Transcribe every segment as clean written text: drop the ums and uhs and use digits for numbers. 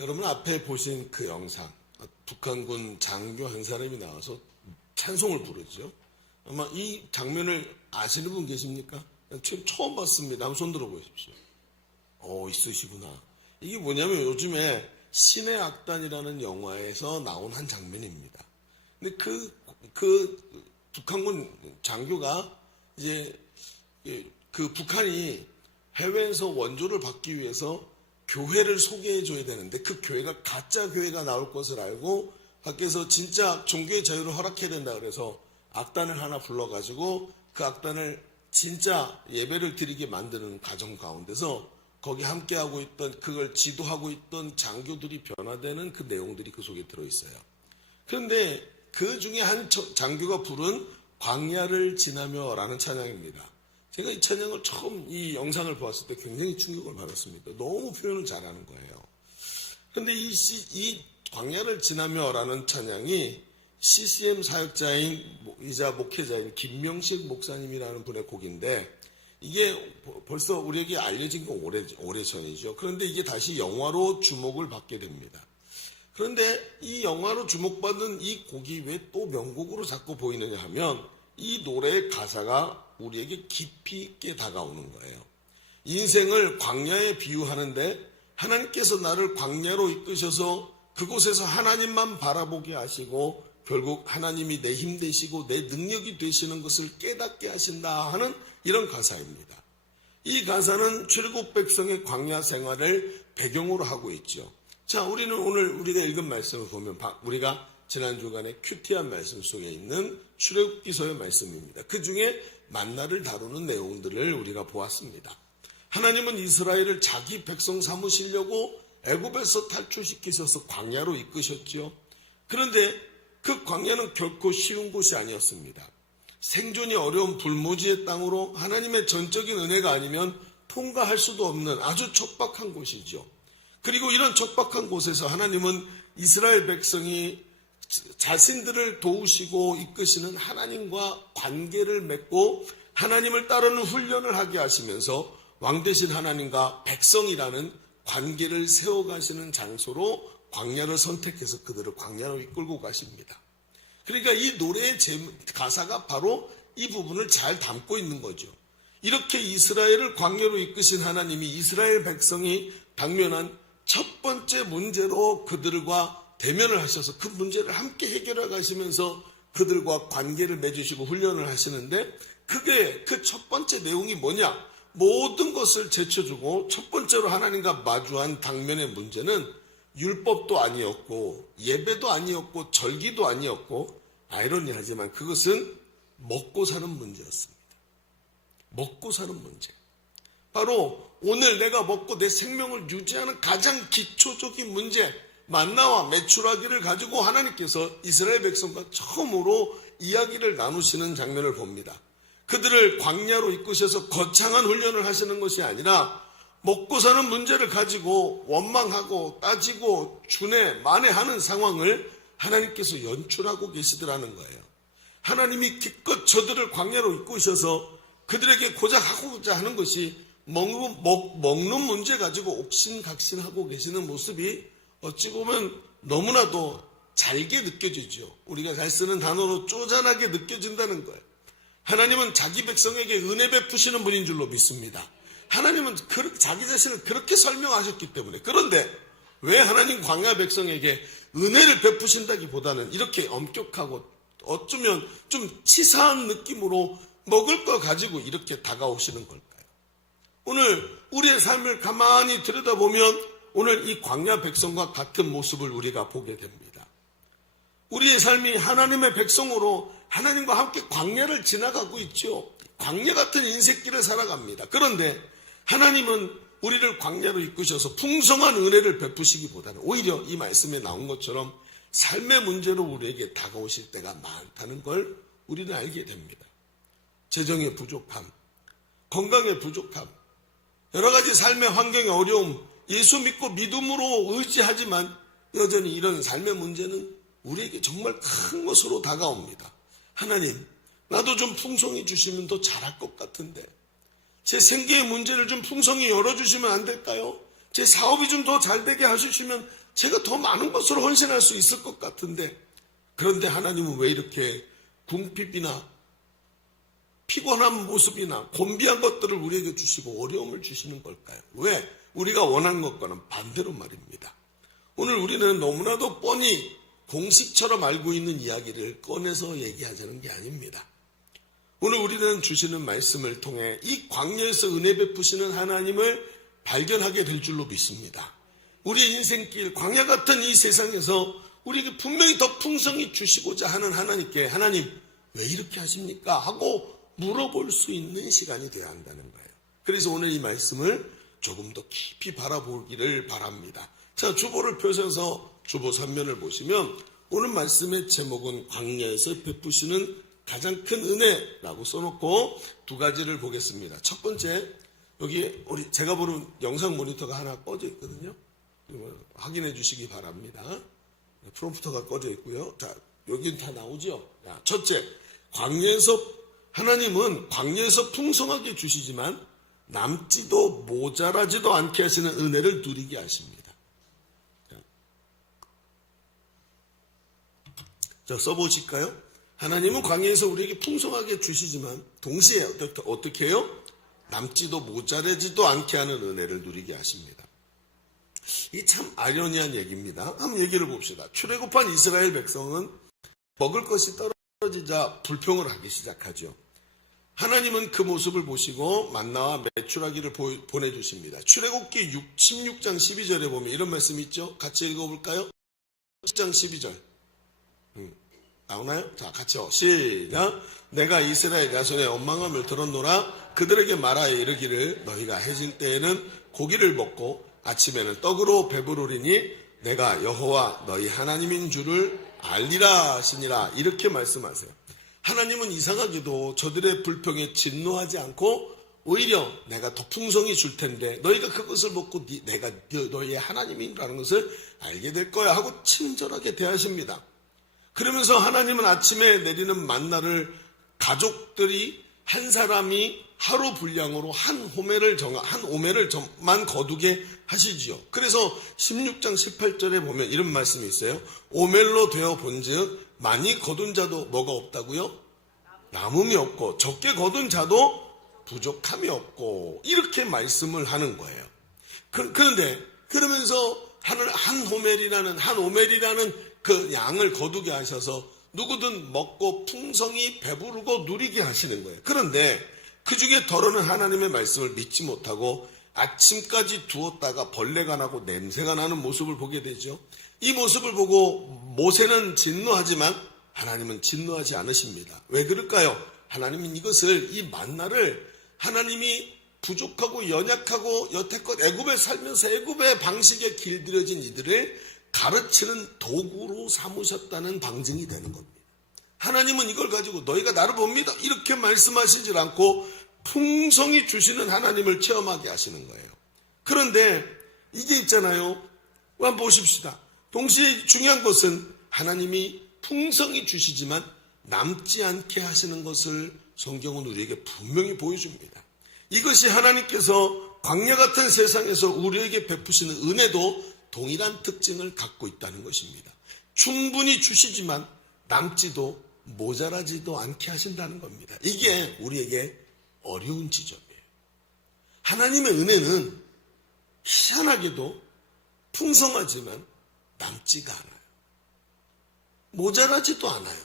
여러분 앞에 보신 그 영상, 북한군 장교 한 사람이 나와서 찬송을 부르죠. 아마 이 장면을 아시는 분 계십니까? 처음 봤습니다. 한번 손 들어보십시오. 있으시구나. 이게 뭐냐면 요즘에 신의 악단이라는 영화에서 나온 한 장면입니다. 근데 그 북한군 장교가 이제 그 북한이 해외에서 원조를 받기 위해서 교회를 소개해줘야 되는데 그 교회가 가짜 교회가 나올 것을 알고 밖에서 진짜 종교의 자유를 허락해야 된다 그래서 악단을 하나 불러가지고 그 악단을 진짜 예배를 드리게 만드는 과정 가운데서 거기 함께하고 있던 그걸 지도하고 있던 장교들이 변화되는 그 내용들이 그 속에 들어있어요. 그런데 그 중에 한 장교가 부른 광야를 지나며 라는 찬양입니다. 제가 이 찬양을 처음 이 영상을 보았을 때 굉장히 충격을 받았습니다. 너무 표현을 잘하는 거예요. 그런데 이 광야를 지나며 라는 찬양이 CCM 사역자이자 목회자인 김명식 목사님이라는 분의 곡인데 이게 벌써 우리에게 알려진 건 오래 전이죠. 그런데 이게 다시 영화로 주목을 받게 됩니다. 그런데 이 영화로 주목받은 이 곡이 왜 또 명곡으로 자꾸 보이느냐 하면 이 노래의 가사가 우리에게 깊이 있게 다가오는 거예요. 인생을 광야에 비유하는데 하나님께서 나를 광야로 이끄셔서 그곳에서 하나님만 바라보게 하시고 결국 하나님이 내 힘 되시고 내 능력이 되시는 것을 깨닫게 하신다 하는 이런 가사입니다. 이 가사는 출애굽 백성의 광야 생활을 배경으로 하고 있죠. 자, 우리는 오늘 우리가 읽은 말씀을 보면 우리가 지난 주간에 큐티한 말씀 속에 있는 출애굽기서의 말씀입니다. 그 중에 만나를 다루는 내용들을 우리가 보았습니다. 하나님은 이스라엘을 자기 백성 삼으시려고 애굽에서 탈출시키셔서 광야로 이끄셨죠. 그런데 그 광야는 결코 쉬운 곳이 아니었습니다. 생존이 어려운 불모지의 땅으로 하나님의 전적인 은혜가 아니면 통과할 수도 없는 아주 척박한 곳이죠. 그리고 이런 척박한 곳에서 하나님은 이스라엘 백성이 자신들을 도우시고 이끄시는 하나님과 관계를 맺고 하나님을 따르는 훈련을 하게 하시면서 왕되신 하나님과 백성이라는 관계를 세워가시는 장소로 광야를 선택해서 그들을 광야로 이끌고 가십니다. 그러니까 이 노래의 가사가 바로 이 부분을 잘 담고 있는 거죠. 이렇게 이스라엘을 광야로 이끄신 하나님이 이스라엘 백성이 당면한 첫 번째 문제로 그들과 대면을 하셔서 그 문제를 함께 해결해 가시면서 그들과 관계를 맺으시고 훈련을 하시는데 그게 그 첫 번째 내용이 뭐냐? 모든 것을 제쳐주고 첫 번째로 하나님과 마주한 당면의 문제는 율법도 아니었고 예배도 아니었고 절기도 아니었고 아이러니하지만 그것은 먹고 사는 문제였습니다. 먹고 사는 문제. 바로 오늘 내가 먹고 내 생명을 유지하는 가장 기초적인 문제 만나와 메추라기를 가지고 하나님께서 이스라엘 백성과 처음으로 이야기를 나누시는 장면을 봅니다. 그들을 광야로 이끄셔서 거창한 훈련을 하시는 것이 아니라 먹고 사는 문제를 가지고 원망하고 따지고 준해 만해하는 상황을 하나님께서 연출하고 계시더라는 거예요. 하나님이 기껏 저들을 광야로 이끄셔서 그들에게 고작 하고자 하는 것이 먹는 문제 가지고 옥신각신하고 계시는 모습이 어찌 보면 너무나도 잘게 느껴지죠. 우리가 잘 쓰는 단어로 쪼잔하게 느껴진다는 거예요. 하나님은 자기 백성에게 은혜 베푸시는 분인 줄로 믿습니다. 하나님은 자기 자신을 그렇게 설명하셨기 때문에. 그런데 왜 하나님 광야 백성에게 은혜를 베푸신다기보다는 이렇게 엄격하고 어쩌면 좀 치사한 느낌으로 먹을 거 가지고 이렇게 다가오시는 걸까요? 오늘 우리의 삶을 가만히 들여다보면 오늘 이 광야 백성과 같은 모습을 우리가 보게 됩니다. 우리의 삶이 하나님의 백성으로 하나님과 함께 광야를 지나가고 있죠. 광야 같은 인생길을 살아갑니다. 그런데 하나님은 우리를 광야로 이끄셔서 풍성한 은혜를 베푸시기보다는 오히려 이 말씀에 나온 것처럼 삶의 문제로 우리에게 다가오실 때가 많다는 걸 우리는 알게 됩니다. 재정의 부족함, 건강의 부족함, 여러 가지 삶의 환경의 어려움, 예수 믿고 믿음으로 의지하지만 여전히 이런 삶의 문제는 우리에게 정말 큰 것으로 다가옵니다. 하나님, 나도 좀 풍성히 주시면 더 잘할 것 같은데 제 생계의 문제를 좀 풍성히 열어주시면 안 될까요? 제 사업이 좀 더 잘 되게 해주시면 제가 더 많은 것으로 헌신할 수 있을 것 같은데, 그런데 하나님은 왜 이렇게 궁핍이나 피곤한 모습이나 곤비한 것들을 우리에게 주시고 어려움을 주시는 걸까요? 왜? 우리가 원하는 것과는 반대로 말입니다. 오늘 우리는 너무나도 뻔히 공식처럼 알고 있는 이야기를 꺼내서 얘기하자는 게 아닙니다. 오늘 우리는 주시는 말씀을 통해 이 광야에서 은혜 베푸시는 하나님을 발견하게 될 줄로 믿습니다. 우리의 인생길, 광야 같은 이 세상에서 우리에게 분명히 더 풍성히 주시고자 하는 하나님께 하나님 왜 이렇게 하십니까? 하고 물어볼 수 있는 시간이 되어야 한다는 거예요. 그래서 오늘 이 말씀을 조금 더 깊이 바라보기를 바랍니다. 자, 주보를 펴셔서 주보 3면을 보시면 오늘 말씀의 제목은 광야에서 베푸시는 가장 큰 은혜라고 써놓고 두 가지를 보겠습니다. 첫 번째, 여기 제가 보는 영상 모니터가 하나 꺼져 있거든요. 확인해 주시기 바랍니다. 프롬프터가 꺼져 있고요. 자, 여긴 다 나오죠? 자, 첫째, 하나님은 광야에서 풍성하게 주시지만 남지도 모자라지도 않게 하시는 은혜를 누리게 하십니다. 자, 써보실까요? 하나님은 광야에서 우리에게 풍성하게 주시지만 동시에 어떻게 해요? 남지도 모자라지도 않게 하는 은혜를 누리게 하십니다. 이게 참 아이러니한 얘기입니다. 한번 얘기를 봅시다. 출애굽한 이스라엘 백성은 먹을 것이 떨어지자 불평을 하기 시작하죠. 하나님은 그 모습을 보시고 만나와 메추라기를 보내주십니다. 출애굽기 16장 12절에 보면 이런 말씀이 있죠. 같이 읽어볼까요? 10장 12절 나오나요? 자, 같이요. 시작. 내가 이스라엘 자손의 원망함을 들었노라. 그들에게 말하여 이르기를 너희가 해질 때에는 고기를 먹고 아침에는 떡으로 배부르리니 내가 여호와 너희 하나님인 줄을 알리라 하시니라. 이렇게 말씀하세요. 하나님은 이상하게도 저들의 불평에 진노하지 않고 오히려 내가 더 풍성히 줄 텐데 너희가 그것을 먹고 내가 너희의 하나님이라는 것을 알게 될 거야 하고 친절하게 대하십니다. 그러면서 하나님은 아침에 내리는 만나를 가족들이 한 사람이 하루 분량으로 한 오멜만 거두게 하시지요. 그래서 16장 18절에 보면 이런 말씀이 있어요. 오멜로 되어 본즉 많이 거둔 자도 뭐가 없다고요? 남음이 없고 적게 거둔 자도 부족함이 없고 이렇게 말씀을 하는 거예요. 그런데 그러면서 한 오멜이라는 그 양을 거두게 하셔서 누구든 먹고 풍성히 배부르고 누리게 하시는 거예요. 그런데 그 중에 더러는 하나님의 말씀을 믿지 못하고 아침까지 두었다가 벌레가 나고 냄새가 나는 모습을 보게 되죠. 이 모습을 보고 모세는 진노하지만 하나님은 진노하지 않으십니다. 왜 그럴까요? 하나님은 이 만나를 하나님이 부족하고 연약하고 여태껏 애굽에 살면서 애굽의 방식에 길들여진 이들을 가르치는 도구로 삼으셨다는 방증이 되는 겁니다. 하나님은 이걸 가지고 너희가 나를 봅니다 이렇게 말씀하시질 않고 풍성히 주시는 하나님을 체험하게 하시는 거예요. 그런데 이게 있잖아요. 한번 보십시다. 동시에 중요한 것은 하나님이 풍성히 주시지만 남지 않게 하시는 것을 성경은 우리에게 분명히 보여줍니다. 이것이 하나님께서 광야 같은 세상에서 우리에게 베푸시는 은혜도 동일한 특징을 갖고 있다는 것입니다. 충분히 주시지만 남지도 모자라지도 않게 하신다는 겁니다. 이게 우리에게 어려운 지점이에요. 하나님의 은혜는 희한하게도 풍성하지만 남지가 않아요. 모자라지도 않아요.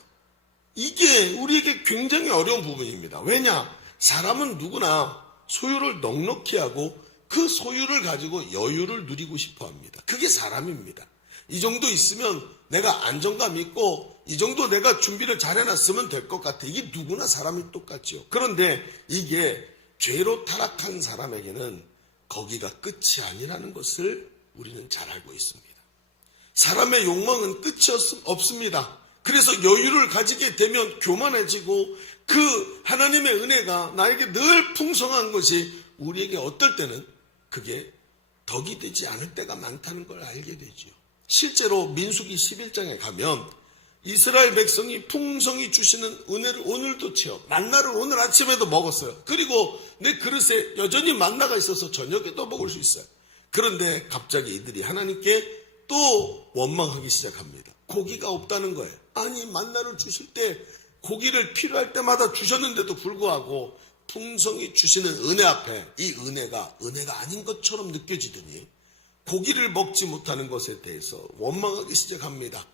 이게 우리에게 굉장히 어려운 부분입니다. 왜냐? 사람은 누구나 소유를 넉넉히 하고 그 소유를 가지고 여유를 누리고 싶어 합니다. 그게 사람입니다. 이 정도 있으면 내가 안정감 있고 이 정도 내가 준비를 잘 해놨으면 될 것 같아. 이게 누구나 사람이 똑같죠. 그런데 이게 죄로 타락한 사람에게는 거기가 끝이 아니라는 것을 우리는 잘 알고 있습니다. 사람의 욕망은 끝이 없습니다. 그래서 여유를 가지게 되면 교만해지고 그 하나님의 은혜가 나에게 늘 풍성한 것이 우리에게 어떨 때는 그게 덕이 되지 않을 때가 많다는 걸 알게 되죠. 실제로 민수기 11장에 가면 이스라엘 백성이 풍성히 주시는 은혜를 오늘도 체험, 만나를 오늘 아침에도 먹었어요. 그리고 내 그릇에 여전히 만나가 있어서 저녁에도 먹을 수 있어요. 그런데 갑자기 이들이 하나님께 또 원망하기 시작합니다. 고기가 없다는 거예요. 아니 만나를 주실 때 고기를 필요할 때마다 주셨는데도 불구하고 풍성히 주시는 은혜 앞에 이 은혜가 아닌 것처럼 느껴지더니 고기를 먹지 못하는 것에 대해서 원망하기 시작합니다.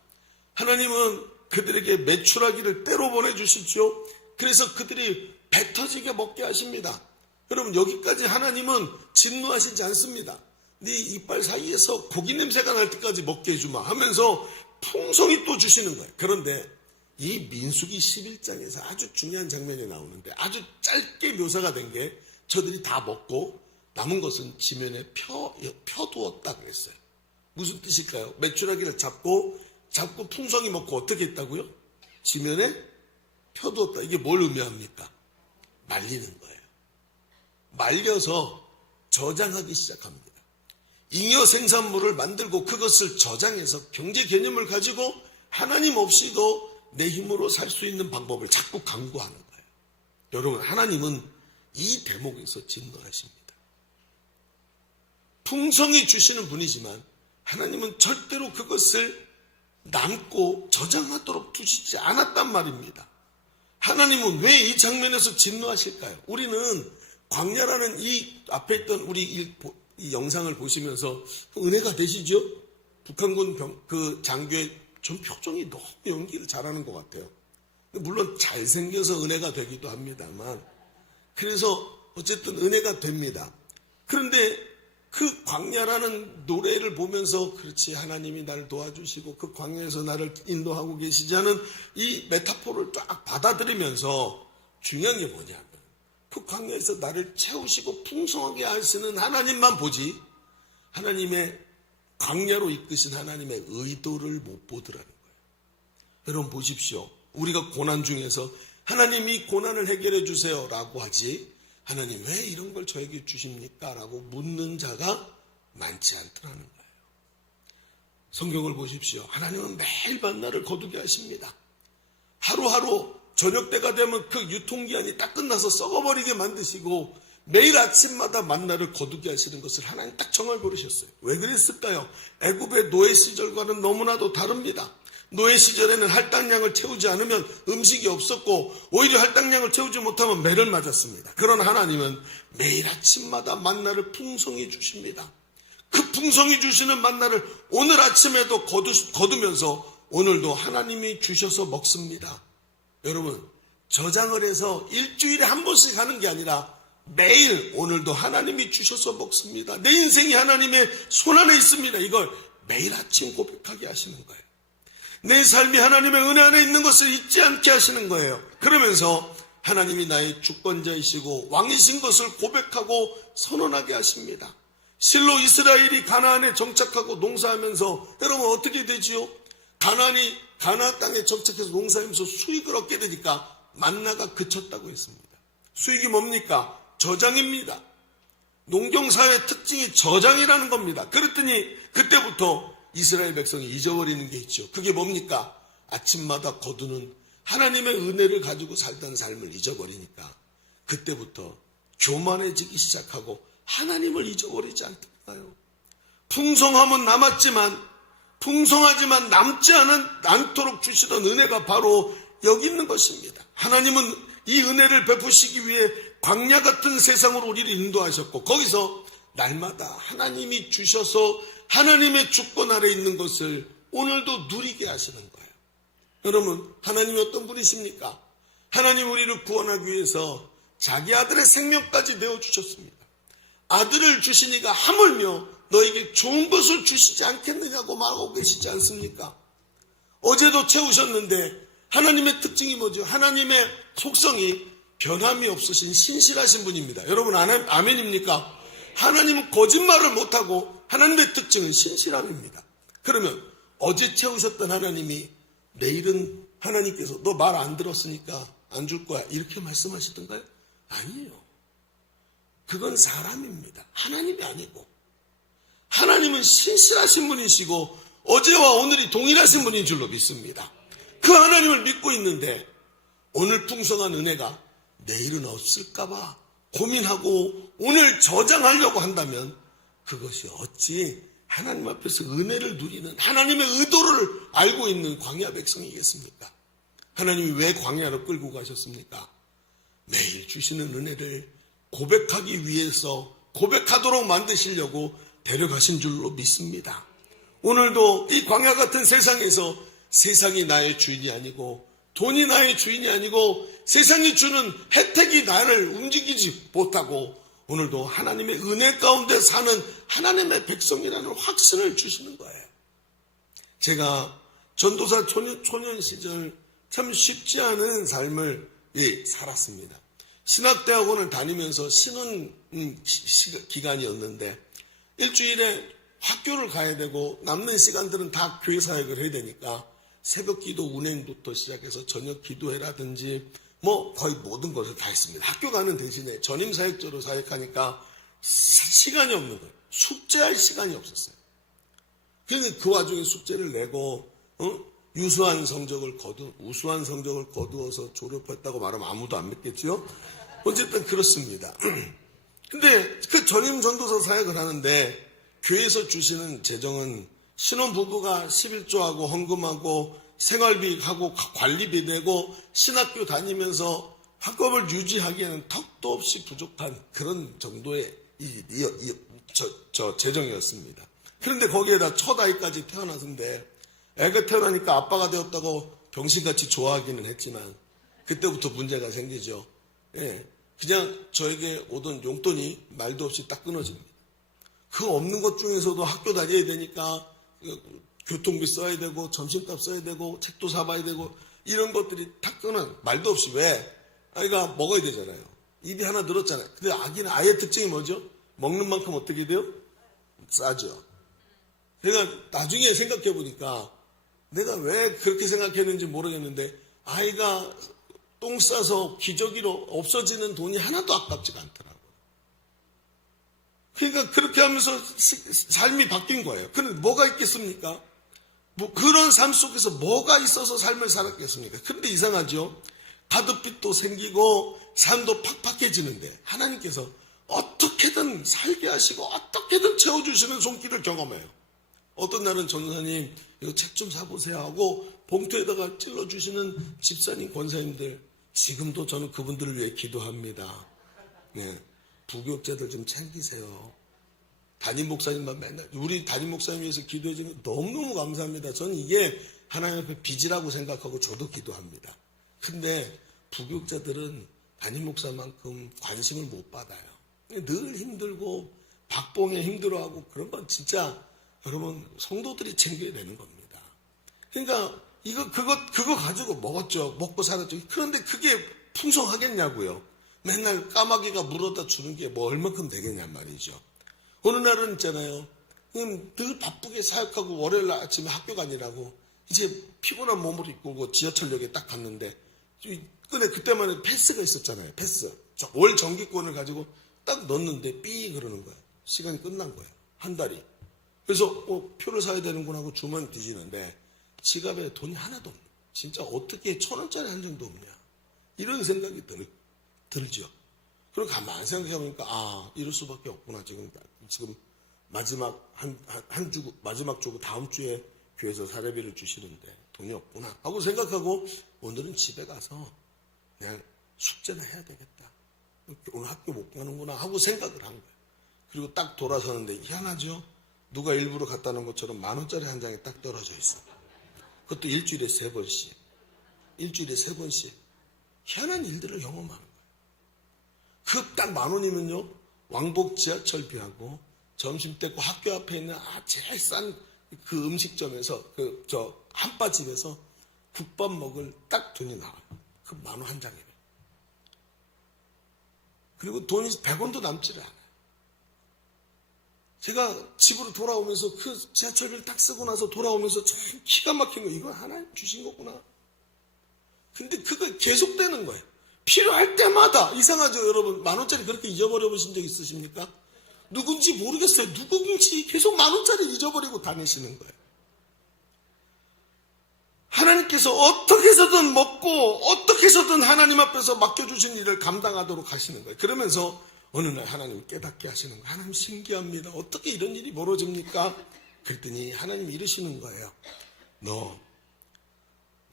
하나님은 그들에게 메추라기를 때로 보내주시죠. 그래서 그들이 배 터지게 먹게 하십니다. 여러분 여기까지 하나님은 진노하시지 않습니다. 네 이빨 사이에서 고기 냄새가 날 때까지 먹게 해주마 하면서 풍성히 또 주시는 거예요. 그런데 이 민수기 11장에서 아주 중요한 장면이 나오는데 아주 짧게 묘사가 된 게 저들이 다 먹고 남은 것은 지면에 펴두었다 그랬어요. 무슨 뜻일까요? 메추라기를 잡고 풍성히 먹고 어떻게 했다고요? 지면에 펴두었다. 이게 뭘 의미합니까? 말리는 거예요. 말려서 저장하기 시작합니다. 잉여 생산물을 만들고 그것을 저장해서 경제 개념을 가지고 하나님 없이도 내 힘으로 살 수 있는 방법을 자꾸 강구하는 거예요. 여러분 하나님은 이 대목에서 진노하십니다. 풍성히 주시는 분이지만 하나님은 절대로 그것을 남고 저장하도록 두시지 않았단 말입니다. 하나님은 왜 이 장면에서 진노하실까요? 우리는 광야라는 이 앞에 있던 우리 이 영상을 보시면서 은혜가 되시죠? 북한군 그 장교의 전 표정이 너무 연기를 잘하는 것 같아요. 물론 잘생겨서 은혜가 되기도 합니다만 그래서 어쨌든 은혜가 됩니다. 그런데 그 광야라는 노래를 보면서 그렇지 하나님이 나를 도와주시고 그 광야에서 나를 인도하고 계시지 않은 이 메타포를 쫙 받아들이면서 중요한 게 뭐냐면 그 광야에서 나를 채우시고 풍성하게 하시는 하나님만 보지 하나님의 광야로 이끄신 하나님의 의도를 못 보더라는 거예요. 여러분 보십시오. 우리가 고난 중에서 하나님이 고난을 해결해 주세요 라고 하지 하나님 왜 이런 걸 저에게 주십니까? 라고 묻는 자가 많지 않더라는 거예요. 성경을 보십시오. 하나님은 매일 만나를 거두게 하십니다. 하루하루 저녁 때가 되면 그 유통기한이 딱 끝나서 썩어버리게 만드시고 매일 아침마다 만나를 거두게 하시는 것을 하나님 딱 정할 버리셨어요. 왜 그랬을까요? 애굽의 노예 시절과는 너무나도 다릅니다. 노예 시절에는 할당량을 채우지 않으면 음식이 없었고 오히려 할당량을 채우지 못하면 매를 맞았습니다. 그러나 하나님은 매일 아침마다 만나를 풍성히 주십니다. 그 풍성히 주시는 만나를 오늘 아침에도 거두면서 오늘도 하나님이 주셔서 먹습니다. 여러분 저장을 해서 일주일에 한 번씩 하는 게 아니라 매일 오늘도 하나님이 주셔서 먹습니다. 내 인생이 하나님의 손안에 있습니다. 이걸 매일 아침 고백하게 하시는 거예요. 내 삶이 하나님의 은혜 안에 있는 것을 잊지 않게 하시는 거예요. 그러면서 하나님이 나의 주권자이시고 왕이신 것을 고백하고 선언하게 하십니다. 실로 이스라엘이 가나안에 정착하고 농사하면서 여러분 어떻게 되지요? 가나안 땅에 정착해서 농사하면서 수익을 얻게 되니까 만나가 그쳤다고 했습니다. 수익이 뭡니까? 저장입니다. 농경사회의 특징이 저장이라는 겁니다. 그랬더니 그때부터 이스라엘 백성이 잊어버리는 게 있죠. 그게 뭡니까? 아침마다 거두는 하나님의 은혜를 가지고 살던 삶을 잊어버리니까 그때부터 교만해지기 시작하고 하나님을 잊어버리지 않던가요? 풍성함은 남았지만 풍성하지만 남지 않도록 주시던 은혜가 바로 여기 있는 것입니다. 하나님은 이 은혜를 베푸시기 위해 광야 같은 세상으로 우리를 인도하셨고 거기서 날마다 하나님이 주셔서 하나님의 주권 아래 있는 것을 오늘도 누리게 하시는 거예요. 여러분 하나님이 어떤 분이십니까? 하나님 우리를 구원하기 위해서 자기 아들의 생명까지 내어주셨습니다. 아들을 주시니가 하물며 너에게 좋은 것을 주시지 않겠느냐고 말하고 계시지 않습니까? 어제도 채우셨는데 하나님의 특징이 뭐죠? 하나님의 속성이 변함이 없으신 신실하신 분입니다. 여러분 아멘입니까? 하나님은 거짓말을 못하고 하나님의 특징은 신실함입니다. 그러면 어제 채우셨던 하나님이 내일은 하나님께서 너 말 안 들었으니까 안 줄 거야 이렇게 말씀하시던가요? 아니에요. 그건 사람입니다. 하나님이 아니고 하나님은 신실하신 분이시고 어제와 오늘이 동일하신 분인 줄로 믿습니다. 그 하나님을 믿고 있는데 오늘 풍성한 은혜가 내일은 없을까봐 고민하고 오늘 저장하려고 한다면 그것이 어찌 하나님 앞에서 은혜를 누리는 하나님의 의도를 알고 있는 광야 백성이겠습니까? 하나님이 왜 광야로 끌고 가셨습니까? 매일 주시는 은혜를 고백하기 위해서 고백하도록 만드시려고 데려가신 줄로 믿습니다. 오늘도 이 광야 같은 세상에서 세상이 나의 주인이 아니고 돈이 나의 주인이 아니고 세상이 주는 혜택이 나를 움직이지 못하고 오늘도 하나님의 은혜 가운데 사는 하나님의 백성이라는 확신을 주시는 거예요. 제가 전도사 초년 시절 참 쉽지 않은 삶을 살았습니다. 신학대학원을 다니면서 신혼 기간이었는데 일주일에 학교를 가야 되고 남는 시간들은 다 교회 사역을 해야 되니까 새벽 기도 운행부터 시작해서 저녁 기도회라든지 뭐 거의 모든 것을 다 했습니다. 학교 가는 대신에 전임 사역자로 사역하니까 시간이 없는 거예요. 숙제할 시간이 없었어요. 그래서 그 와중에 숙제를 내고 우수한 성적을 거두어서 졸업했다고 말하면 아무도 안 믿겠죠? 어쨌든 그렇습니다. 근데 그 전임 전도사 사역을 하는데 교회에서 주시는 재정은 신혼부부가 11조하고 헌금하고 생활비하고 관리비 내고 신학교 다니면서 학업을 유지하기에는 턱도 없이 부족한 그런 정도의 재정이었습니다. 그런데 거기에다 첫 아이까지 태어났는데 애가 태어나니까 아빠가 되었다고 병신같이 좋아하기는 했지만 그때부터 문제가 생기죠. 예, 그냥 저에게 오던 용돈이 말도 없이 딱 끊어집니다. 그 없는 것 중에서도 학교 다녀야 되니까 교통비 써야 되고 점심값 써야 되고 책도 사봐야 되고 이런 것들이 탁 끊어 말도 없이 왜? 아이가 먹어야 되잖아요. 입이 하나 늘었잖아요. 근데 아이의 특징이 뭐죠? 먹는 만큼 어떻게 돼요? 싸죠. 제가 나중에 생각해 보니까 내가 왜 그렇게 생각했는지 모르겠는데 아이가 똥 싸서 기저귀로 없어지는 돈이 하나도 아깝지가 않더라고요. 그러니까 그렇게 하면서 삶이 바뀐 거예요. 그런데 뭐가 있겠습니까? 뭐 그런 삶 속에서 뭐가 있어서 삶을 살았겠습니까? 그런데 이상하죠. 가득빛도 생기고 삶도 팍팍해지는데 하나님께서 어떻게든 살게 하시고 어떻게든 채워주시는 손길을 경험해요. 어떤 날은 전도사님 이거 책 좀 사보세요 하고 봉투에다가 찔러주시는 집사님 권사님들 지금도 저는 그분들을 위해 기도합니다. 네, 부교육자들 좀 챙기세요. 담임 목사님만 맨날 우리 담임 목사님 위해서 기도해 주는 거 너무너무 감사합니다. 저는 이게 하나님 앞에 빚이라고 생각하고 저도 기도합니다. 근데 부교육자들은 담임 목사만큼 관심을 못 받아요. 늘 힘들고 박봉에 힘들어하고 그런 건 진짜 여러분 성도들이 챙겨야 되는 겁니다. 그러니까 그거 가지고 먹었죠. 먹고 살았죠. 그런데 그게 풍성하겠냐고요. 맨날 까마귀가 물어다 주는 게 뭐 얼마큼 되겠냔 말이죠. 어느 날은 있잖아요. 늘 바쁘게 사역하고 월요일 아침에 학교 가니라고 이제 피곤한 몸을 이끌고 지하철역에 딱 갔는데 근데 그때만 해도 패스가 있었잖아요. 패스. 월 정기권을 가지고 딱 넣었는데 삐 그러는 거예요. 시간이 끝난 거예요. 한 달이. 그래서 표를 사야 되는구나 하고 주머니 뒤지는데 지갑에 돈이 하나도 없네. 진짜 어떻게 1,000원짜리 한 장도 없냐. 이런 생각이 들죠. 그리고 가만히 생각해보니까 이럴 수밖에 없구나. 지금 마지막 마지막 주고 다음 주에 교회에서 사례비를 주시는데 돈이 없구나 하고 생각하고 오늘은 집에 가서 그냥 숙제나 해야 되겠다. 오늘 학교 못 가는구나 하고 생각을 한 거예요. 그리고 딱 돌아서는데 희한하죠. 누가 일부러 갖다 놓은 것처럼 10,000원짜리 한 장에 딱 떨어져 있어. 그것도 일주일에 3번씩. 희한한 일들을 경험하는 거예요. 그 딱 10,000원이면요. 왕복 지하철비하고 점심때 그 학교 앞에 있는 제일 싼 그 음식점에서 한바집에서 국밥 먹을 딱 돈이 나와요. 그 10,000원 한 장이면. 그리고 돈이 100원도 남지를 않아요. 제가 집으로 돌아오면서 그 지하철비를 딱 쓰고 나서 돌아오면서 참 기가 막힌 거예요. 이거 하나님 주신 거구나. 근데 그거 계속되는 거예요. 필요할 때마다. 이상하죠, 여러분? 10,000원짜리 그렇게 잊어버려 보신 적 있으십니까? 누군지 모르겠어요. 누군지 계속 10,000원짜리 잊어버리고 다니시는 거예요. 하나님께서 어떻게 해서든 먹고 어떻게 해서든 하나님 앞에서 맡겨주신 일을 감당하도록 하시는 거예요. 그러면서 어느 날 하나님 깨닫게 하시는 거예요. 하나님 신기합니다. 어떻게 이런 일이 벌어집니까? 그랬더니 하나님이 이러시는 거예요. 너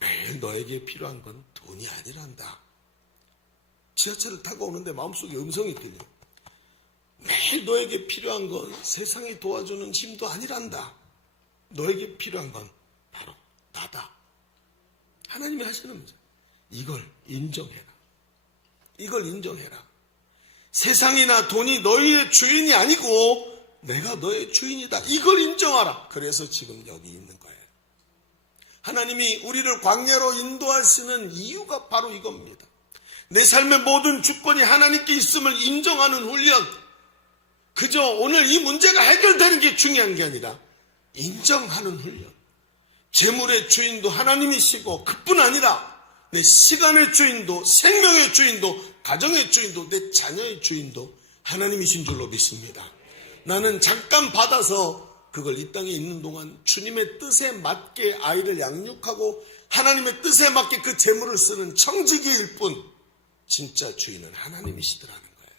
매일 너에게 필요한 건 돈이 아니란다. 지하철을 타고 오는데 마음속에 음성이 들려. 매일 너에게 필요한 건 세상이 도와주는 힘도 아니란다. 너에게 필요한 건 바로 나다. 하나님이 하시는 문제. 이걸 인정해라. 이걸 인정해라. 세상이나 돈이 너희의 주인이 아니고 내가 너의 주인이다. 이걸 인정하라. 그래서 지금 여기 있는 거예요. 하나님이 우리를 광야로 인도하시는 이유가 바로 이겁니다. 내 삶의 모든 주권이 하나님께 있음을 인정하는 훈련. 그저 오늘 이 문제가 해결되는 게 중요한 게 아니라 인정하는 훈련. 재물의 주인도 하나님이시고 그뿐 아니라 내 시간의 주인도, 생명의 주인도, 가정의 주인도, 내 자녀의 주인도 하나님이신 줄로 믿습니다. 나는 잠깐 받아서 그걸 이 땅에 있는 동안 주님의 뜻에 맞게 아이를 양육하고 하나님의 뜻에 맞게 그 재물을 쓰는 청지기일 뿐 진짜 주인은 하나님이시더라는 거예요.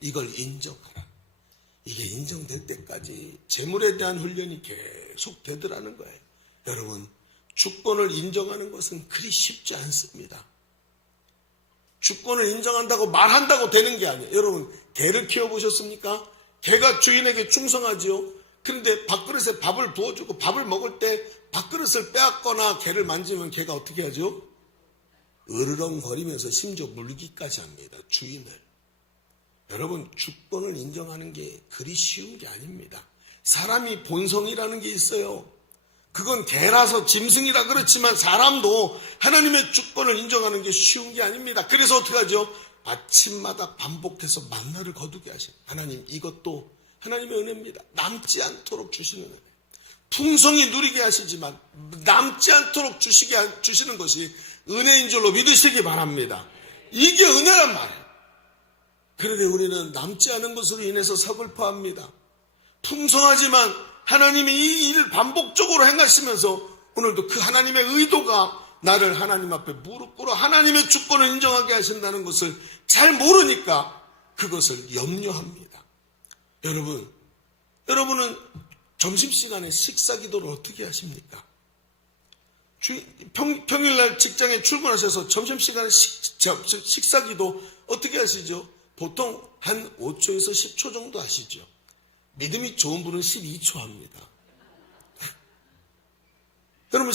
이걸 인정하라. 이게 인정될 때까지 재물에 대한 훈련이 계속 되더라는 거예요. 여러분, 주권을 인정하는 것은 그리 쉽지 않습니다. 주권을 인정한다고 말한다고 되는 게 아니에요. 여러분, 개를 키워보셨습니까? 개가 주인에게 충성하지요. 그런데 밥그릇에 밥을 부어주고 밥을 먹을 때 밥그릇을 빼앗거나 개를 만지면 개가 어떻게 하죠? 으르렁거리면서 심지어 물기까지 합니다. 주인을. 여러분, 주권을 인정하는 게 그리 쉬운 게 아닙니다. 사람이 본성이라는 게 있어요. 그건 개라서 짐승이라 그렇지만 사람도 하나님의 주권을 인정하는 게 쉬운 게 아닙니다. 그래서 어떻게 하죠? 아침마다 반복해서 만나를 거두게 하신 하나님, 이것도 하나님의 은혜입니다. 남지 않도록 주시는 은혜. 풍성히 누리게 하시지만 남지 않도록 주시는 것이 은혜인 줄로 믿으시기 바랍니다. 이게 은혜란 말이에요. 그런데 우리는 남지 않은 것으로 인해서 서글퍼합니다. 풍성하지만 하나님이 이 일을 반복적으로 행하시면서 오늘도 그 하나님의 의도가 나를 하나님 앞에 무릎 꿇어 하나님의 주권을 인정하게 하신다는 것을 잘 모르니까 그것을 염려합니다. 여러분은 점심시간에 식사기도를 어떻게 하십니까? 평일날 직장에 출근하셔서 점심시간에 식사기도 어떻게 하시죠? 보통 한 5초에서 10초 정도 하시죠. 믿음이 좋은 분은 12초 합니다. 여러분,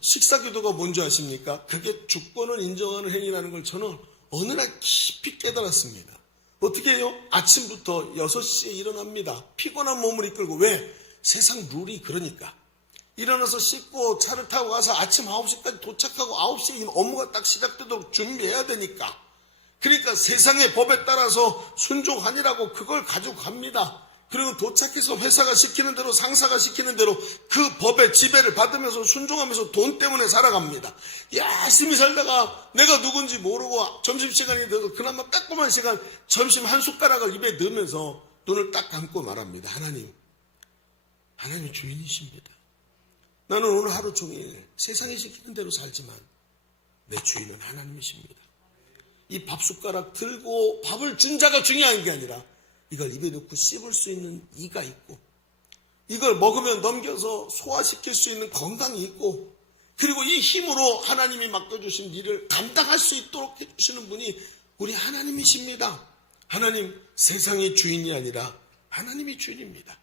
식사기도가 뭔지 아십니까? 그게 주권을 인정하는 행위라는 걸 저는 어느 날 깊이 깨달았습니다. 어떻게 해요? 아침부터 6시에 일어납니다. 피곤한 몸을 이끌고. 왜? 세상 룰이 그러니까. 일어나서 씻고 차를 타고 가서 아침 9시까지 도착하고 9시에 업무가 딱 시작되도록 준비해야 되니까. 그러니까 세상의 법에 따라서 순종하니라고 그걸 가지고 갑니다. 그리고 도착해서 회사가 시키는 대로, 상사가 시키는 대로 그 법의 지배를 받으면서 순종하면서 돈 때문에 살아갑니다. 열심히 살다가 내가 누군지 모르고 점심시간이 돼서 그나마 따끔한 시간 점심 한 숟가락을 입에 넣으면서 눈을 딱 감고 말합니다. 하나님이 주인이십니다. 나는 오늘 하루 종일 세상이 시키는 대로 살지만 내 주인은 하나님이십니다. 이 밥숟가락 들고 밥을 준 자가 중요한 게 아니라 이걸 입에 넣고 씹을 수 있는 이가 있고 이걸 먹으면 넘겨서 소화시킬 수 있는 건강이 있고 그리고 이 힘으로 하나님이 맡겨주신 일을 감당할 수 있도록 해주시는 분이 우리 하나님이십니다. 하나님, 세상의 주인이 아니라 하나님이 주인입니다.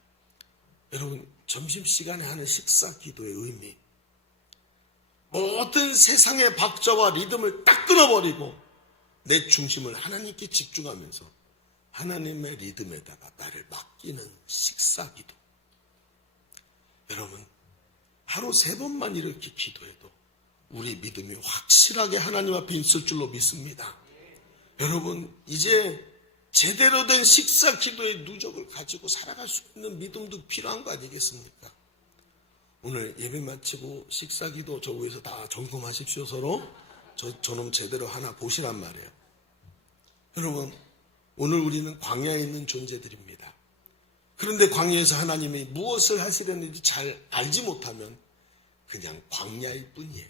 여러분, 점심시간에 하는 식사 기도의 의미, 모든 세상의 박자와 리듬을 딱 끊어버리고 내 중심을 하나님께 집중하면서 하나님의 리듬에다가 나를 맡기는 식사기도. 여러분, 하루 3번만 이렇게 기도해도 우리 믿음이 확실하게 하나님 앞에 있을 줄로 믿습니다. 여러분, 이제 제대로 된 식사기도의 누적을 가지고 살아갈 수 있는 믿음도 필요한 거 아니겠습니까? 오늘 예배 마치고 식사기도 저 위에서 다 점검하십시오. 서로 저놈 제대로 하나 보시란 말이에요. 여러분, 오늘 우리는 광야에 있는 존재들입니다. 그런데 광야에서 하나님이 무엇을 하시려는지 잘 알지 못하면 그냥 광야일 뿐이에요.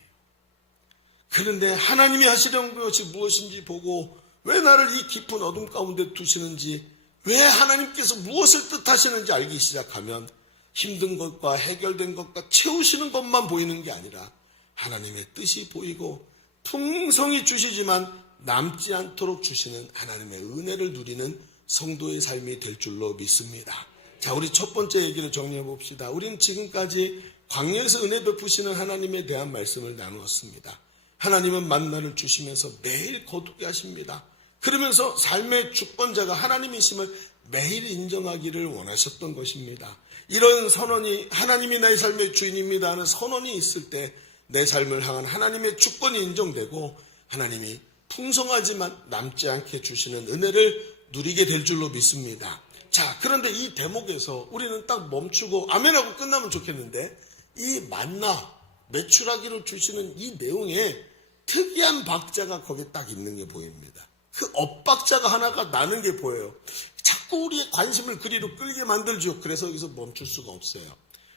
그런데 하나님이 하시려는 것이 무엇인지 보고 왜 나를 이 깊은 어둠 가운데 두시는지, 왜 하나님께서 무엇을 뜻하시는지 알기 시작하면 힘든 것과 해결된 것과 채우시는 것만 보이는 게 아니라 하나님의 뜻이 보이고 풍성히 주시지만 남지 않도록 주시는 하나님의 은혜를 누리는 성도의 삶이 될 줄로 믿습니다. 자, 우리 첫 번째 얘기를 정리해 봅시다. 우리는 지금까지 광야에서 은혜 베푸시는 하나님에 대한 말씀을 나누었습니다. 하나님은 만나를 주시면서 매일 거두게 하십니다. 그러면서 삶의 주권자가 하나님이심을 매일 인정하기를 원하셨던 것입니다. 이런 선언이 하나님이 나의 삶의 주인입니다 하는 선언이 있을 때 내 삶을 향한 하나님의 주권이 인정되고 하나님이 풍성하지만 남지 않게 주시는 은혜를 누리게 될 줄로 믿습니다. 자, 그런데 이 대목에서 우리는 딱 멈추고 아멘하고 끝나면 좋겠는데 이 만나 메추라기를 주시는 이 내용에 특이한 박자가 거기에 딱 있는 게 보입니다. 그 엇박자가 하나가 나는 게 보여요. 자꾸 우리의 관심을 그리로 끌게 만들죠. 그래서 여기서 멈출 수가 없어요.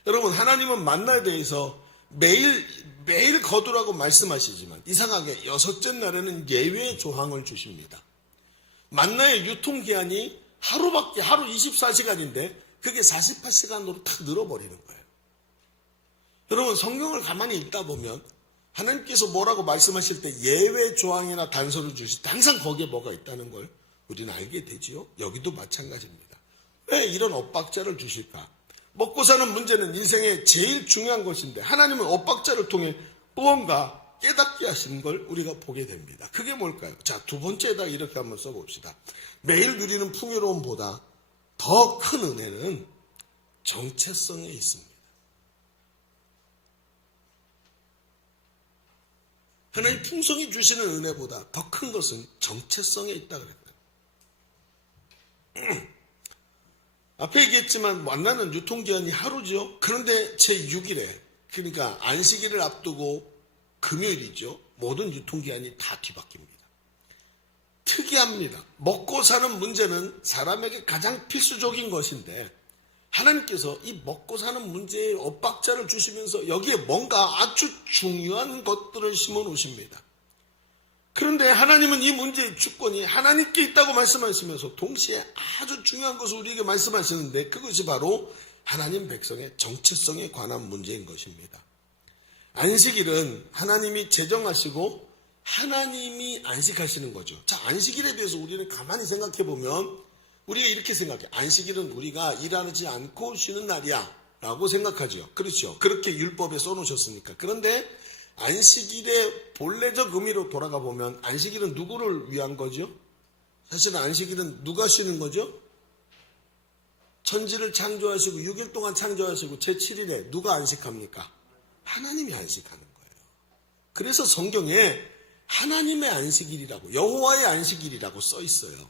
여러분, 하나님은 만나에 대해서 매일 거두라고 말씀하시지만 이상하게 여섯째 날에는 예외 조항을 주십니다. 만나의 유통기한이 하루 24시간인데 그게 48시간으로 탁 늘어버리는 거예요. 여러분, 성경을 가만히 읽다 보면 하나님께서 뭐라고 말씀하실 때 예외 조항이나 단서를 주실 때 항상 거기에 뭐가 있다는 걸 우리는 알게 되지요. 여기도 마찬가지입니다. 왜 이런 엇박자를 주실까? 먹고 사는 문제는 인생의 제일 중요한 것인데 하나님은 엇박자를 통해 무언가 깨닫게 하시는 걸 우리가 보게 됩니다. 그게 뭘까요? 자, 두 번째에다 이렇게 한번 써봅시다. 매일 누리는 풍요로움보다 더 큰 은혜는 정체성에 있습니다. 하나님 풍성히 주시는 은혜보다 더 큰 것은 정체성에 있다 그랬어요. 앞에 얘기했지만 만나는 유통기한이 하루죠. 그런데 제6일에 그러니까 안식일을 앞두고 금요일이죠. 모든 유통기한이 다 뒤바뀝니다. 특이합니다. 먹고 사는 문제는 사람에게 가장 필수적인 것인데 하나님께서 이 먹고 사는 문제에 엇박자를 주시면서 여기에 뭔가 아주 중요한 것들을 심어 놓으십니다. 그런데 하나님은 이 문제의 주권이 하나님께 있다고 말씀하시면서 동시에 아주 중요한 것을 우리에게 말씀하시는데 그것이 바로 하나님 백성의 정체성에 관한 문제인 것입니다. 안식일은 하나님이 제정하시고 하나님이 안식하시는 거죠. 자, 안식일에 대해서 우리는 가만히 생각해 보면 우리가 이렇게 생각해. 안식일은 우리가 일하지 않고 쉬는 날이야 라고 생각하죠. 그렇죠. 그렇게 율법에 써놓으셨으니까. 그런데 안식일의 본래적 의미로 돌아가 보면 안식일은 누구를 위한 거죠? 사실은 안식일은 누가 쉬는 거죠? 천지를 창조하시고 6일 동안 창조하시고 제7일에 누가 안식합니까? 하나님이 안식하는 거예요. 그래서 성경에 하나님의 안식일이라고 여호와의 안식일이라고 써 있어요.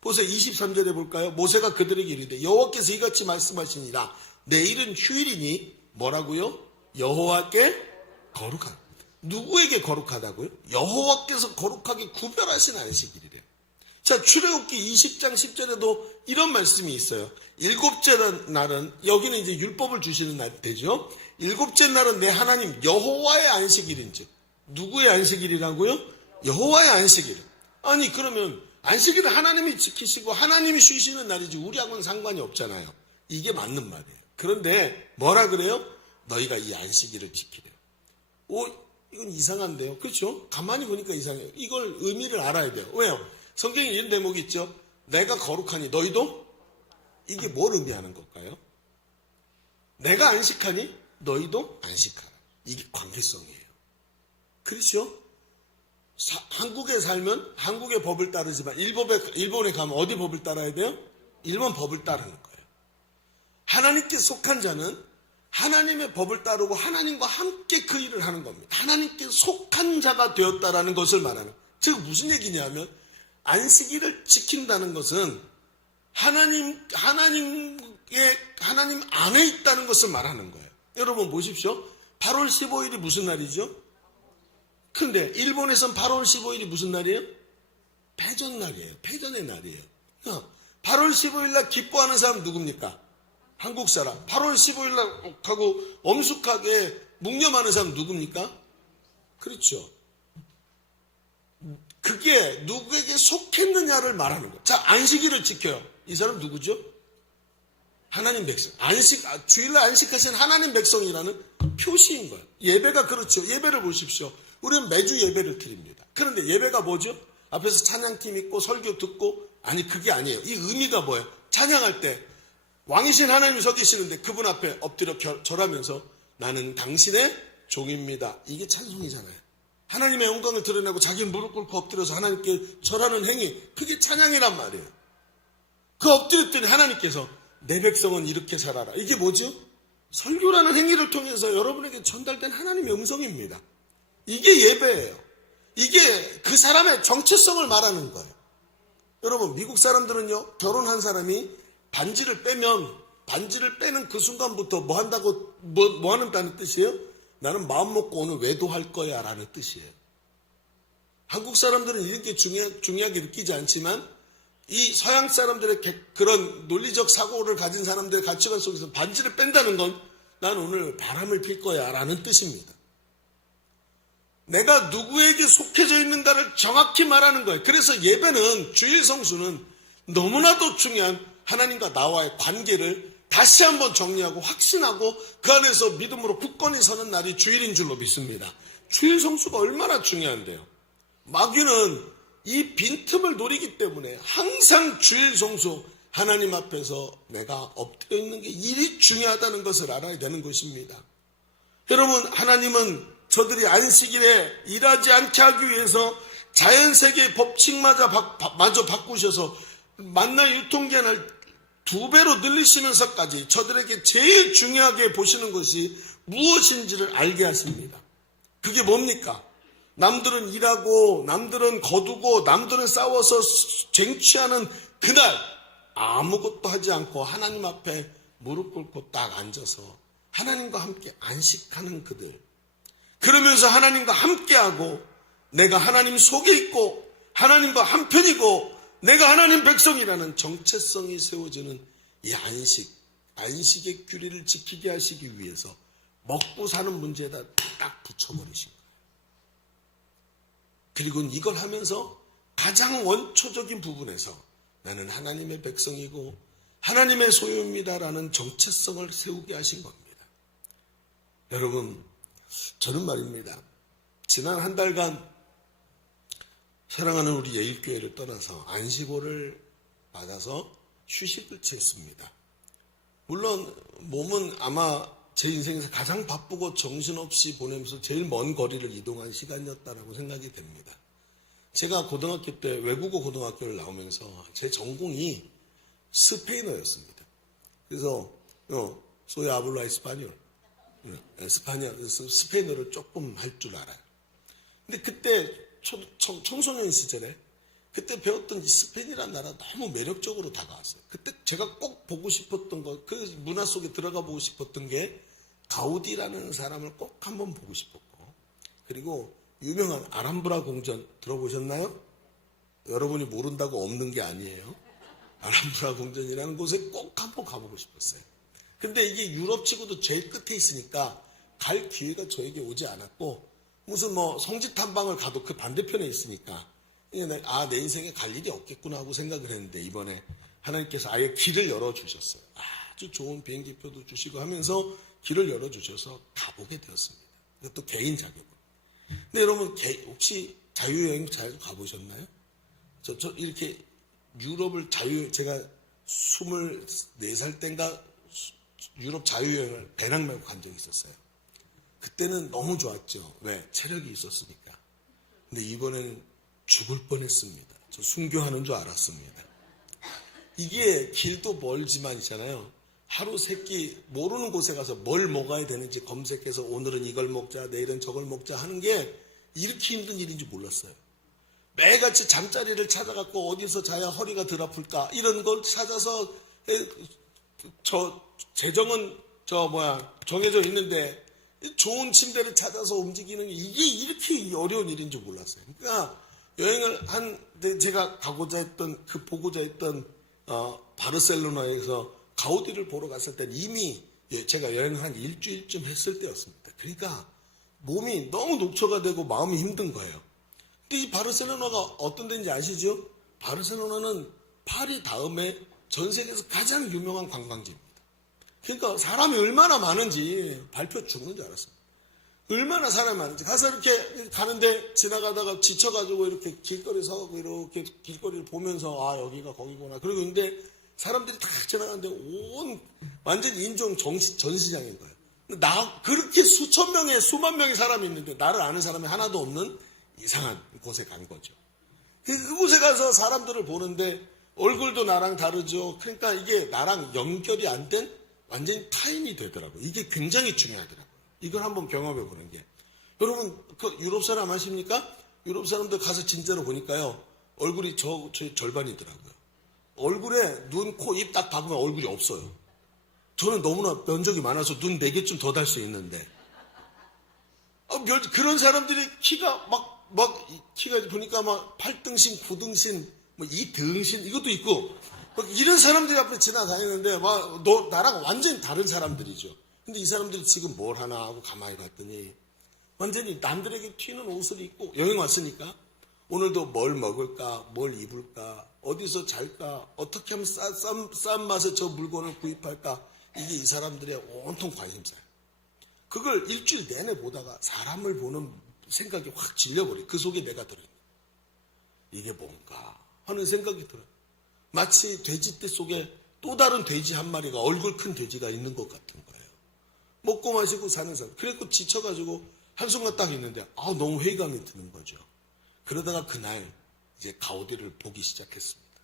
보세요. 23절에 볼까요? 모세가 그들에게 이르되 여호와께서 이같이 말씀하시니라 내일은 휴일이니 뭐라고요? 여호와께 거룩한. 누구에게 거룩하다고요? 여호와께서 거룩하게 구별하신 안식일이래요. 자, 출애굽기 20장 10절에도 이런 말씀이 있어요. 일곱째 날은 여기는 이제 율법을 주시는 날 되죠. 일곱째 날은 내 하나님 여호와의 안식일인지 누구의 안식일이라고요? 여호와의 안식일. 아니 그러면 안식일은 하나님이 지키시고 하나님이 쉬시는 날이지 우리하고는 상관이 없잖아요. 이게 맞는 말이에요. 그런데 뭐라 그래요? 너희가 이 안식일을 지키래요. 이건 이상한데요. 그렇죠? 가만히 보니까 이상해요. 이걸 의미를 알아야 돼요. 왜요? 성경에 이런 대목이 있죠. 내가 거룩하니 너희도? 이게 뭘 의미하는 걸까요? 내가 안식하니 너희도 안식하라. 이게 관계성이에요. 그렇죠? 한국에 살면 한국의 법을 따르지만 일본에 가면 어디 법을 따라야 돼요? 일본 법을 따르는 거예요. 하나님께 속한 자는 하나님의 법을 따르고 하나님과 함께 그 일을 하는 겁니다. 하나님께 속한 자가 되었다라는 것을 말하는. 즉 무슨 얘기냐면 안식일을 지킨다는 것은 하나님 안에 있다는 것을 말하는 거예요. 여러분 보십시오. 8월 15일이 무슨 날이죠? 근데 일본에선 8월 15일이 무슨 날이에요? 패전날이에요. 패전의 날이에요. 8월 15일 날 기뻐하는 사람 누굽니까? 한국 사람. 8월 15일 날 하고 엄숙하게 묵념하는 사람 누굽니까? 그렇죠. 그게 누구에게 속했느냐를 말하는 거예요. 자, 안식일을 지켜요. 이 사람 누구죠? 하나님 백성, 주일날 안식하신 하나님 백성이라는 표시인 거예요. 예배가 그렇죠. 예배를 보십시오. 우리는 매주 예배를 드립니다. 그런데 예배가 뭐죠? 앞에서 찬양팀 있고 설교 듣고, 아니 그게 아니에요. 이 의미가 뭐예요? 찬양할 때 왕이신 하나님이 서 계시는데 그분 앞에 엎드려 절하면서 나는 당신의 종입니다. 이게 찬송이잖아요. 하나님의 영광을 드러내고 자기 무릎 꿇고 엎드려서 하나님께 절하는 행위, 그게 찬양이란 말이에요. 그 엎드렸더니 하나님께서 내 백성은 이렇게 살아라. 이게 뭐죠? 설교라는 행위를 통해서 여러분에게 전달된 하나님의 음성입니다. 이게 예배예요. 이게 그 사람의 정체성을 말하는 거예요. 여러분, 미국 사람들은요, 결혼한 사람이 반지를 빼는 그 순간부터 뭐 한다고, 뭐 하는다는 뜻이에요? 나는 마음 먹고 오늘 외도할 거야 라는 뜻이에요. 한국 사람들은 이렇게 중요하게 느끼지 않지만 이 서양 사람들의 그런 논리적 사고를 가진 사람들의 가치관 속에서 반지를 뺀다는 건 난 오늘 바람을 필 거야 라는 뜻입니다. 내가 누구에게 속해져 있는가를 정확히 말하는 거예요. 그래서 예배는, 주일 성수는 너무나도 중요한 하나님과 나와의 관계를 다시 한번 정리하고 확신하고 그 안에서 믿음으로 굳건히 서는 날이 주일인 줄로 믿습니다. 주일 성수가 얼마나 중요한데요. 마귀는 이 빈틈을 노리기 때문에 항상 주일 성수, 하나님 앞에서 내가 엎드려 있는 게 일이 중요하다는 것을 알아야 되는 것입니다. 여러분, 하나님은 저들이 안식일에 일하지 않게 하기 위해서 자연세계의 법칙마저 바꾸셔서 만나 유통기한을 2배로 늘리시면서까지 저들에게 제일 중요하게 보시는 것이 무엇인지를 알게 하십니다. 그게 뭡니까? 남들은 일하고 남들은 거두고 남들은 싸워서 쟁취하는 그날 아무것도 하지 않고 하나님 앞에 무릎 꿇고 딱 앉아서 하나님과 함께 안식하는 그들, 그러면서 하나님과 함께하고 내가 하나님 속에 있고 하나님과 한편이고 내가 하나님 백성이라는 정체성이 세워지는 이 안식의 규례를 지키게 하시기 위해서 먹고 사는 문제에다 딱 붙여버리신 거예요. 그리고 이걸 하면서 가장 원초적인 부분에서 나는 하나님의 백성이고 하나님의 소유입니다라는 정체성을 세우게 하신 겁니다. 여러분, 저는 말입니다. 지난 한 달간 사랑하는 우리 예일교회를 떠나서 안식오를 받아서 휴식을 취했습니다. 물론 몸은 아마 제 인생에서 가장 바쁘고 정신없이 보내면서 제일 먼 거리를 이동한 시간이었다라고 생각이 됩니다. 제가 고등학교 때 외국어 고등학교를 나오면서 제 전공이 스페인어였습니다. 그래서 소위 아블라 에스파뇰, 스페인어를 조금 할 줄 알아요. 근데 그때 청소년 시절에 그때 배웠던 이 스페인이라는 나라 너무 매력적으로 다가왔어요. 그때 제가 꼭 보고 싶었던 거, 그 문화 속에 들어가 보고 싶었던 게 가우디라는 사람을 꼭 한번 보고 싶었고, 그리고 유명한 아람브라 궁전 들어보셨나요? 여러분이 모른다고 없는 게 아니에요. 아람브라 궁전이라는 곳에 꼭 한번 가보고 싶었어요. 근데 이게 유럽치고도 제일 끝에 있으니까 갈 기회가 저에게 오지 않았고, 무슨 성지 탐방을 가도 그 반대편에 있으니까 내 인생에 갈 일이 없겠구나 하고 생각을 했는데, 이번에 하나님께서 아예 길을 열어주셨어요. 아주 좋은 비행기표도 주시고 하면서 길을 열어주셔서 가보게 되었습니다. 이것도 개인 자격으로. 근데 여러분, 혹시 자유여행 잘 가보셨나요? 저 이렇게 유럽을 제가 24살 땐가 유럽 자유여행을 배낭 메고 간 적이 있었어요. 그때는 너무 좋았죠. 왜? 체력이 있었으니까. 근데 이번에는 죽을 뻔했습니다. 저 순교하는 줄 알았습니다. 이게 길도 멀지만 있잖아요. 하루 세끼 모르는 곳에 가서 뭘 먹어야 되는지 검색해서 오늘은 이걸 먹자, 내일은 저걸 먹자 하는 게 이렇게 힘든 일인지 몰랐어요. 매일같이 잠자리를 찾아갖고 어디서 자야 허리가 덜 아플까 이런 걸 찾아서 재정은 정해져 있는데 좋은 침대를 찾아서 움직이는 게 이게 이렇게 어려운 일인 줄 몰랐어요. 그러니까 여행을 제가 보고자 했던 바르셀로나에서 가우디를 보러 갔을 때는 이미 제가 여행을 한 일주일쯤 했을 때였습니다. 그러니까 몸이 너무 녹초가 되고 마음이 힘든 거예요. 근데 이 바르셀로나가 어떤 데인지 아시죠? 바르셀로나는 파리 다음에 전 세계에서 가장 유명한 관광지입니다. 그러니까 사람이 얼마나 많은지 발표 죽는 줄 알았어요. 얼마나 사람이 많은지. 가서 이렇게 가는데 지나가다가 지쳐가지고 이렇게 길거리 서고 이렇게 길거리를 보면서 아 여기가 거기구나. 그리고 근데 사람들이 다 지나가는데 온 완전 인종 전시장인 거예요. 그렇게 수천 명의 수만 명의 사람이 있는데 나를 아는 사람이 하나도 없는 이상한 곳에 간 거죠. 그곳에 가서 사람들을 보는데 얼굴도 나랑 다르죠. 그러니까 이게 나랑 연결이 안 된 완전히 타인이 되더라고요. 이게 굉장히 중요하더라고요. 이걸 한번 경험해 보는 게. 여러분, 그 유럽 사람 아십니까? 유럽 사람들 가서 진짜로 보니까요. 얼굴이 저의 절반이더라고요. 얼굴에 눈, 코, 입 딱 박으면 얼굴이 없어요. 저는 너무나 면적이 많아서 눈 4개쯤 더 달 수 있는데. 그런 사람들이 키가 키가 보니까 막 8등신, 9등신, 뭐 2등신, 이것도 있고, 이런 사람들이 앞에 지나다니는데, 나랑 완전히 다른 사람들이죠. 근데 이 사람들이 지금 뭘 하나 하고 가만히 봤더니, 완전히 남들에게 튀는 옷을 입고, 여행 왔으니까, 오늘도 뭘 먹을까, 뭘 입을까, 어디서 잘까, 어떻게 하면 싼 맛에 저 물건을 구입할까, 이게 이 사람들의 온통 관심사예요. 그걸 일주일 내내 보다가 사람을 보는 생각이 확 질려버려요. 그 속에 내가 들어있는. 이게 뭔가 하는 생각이 들어요. 마치 돼지떼 속에 또 다른 돼지 한 마리가 얼굴 큰 돼지가 있는 것 같은 거예요. 먹고 마시고 사는 사람. 그래서 지쳐가지고 한순간 딱 있는데 너무 회의감이 드는 거죠. 그러다가 그날 이제 가우디를 보기 시작했습니다.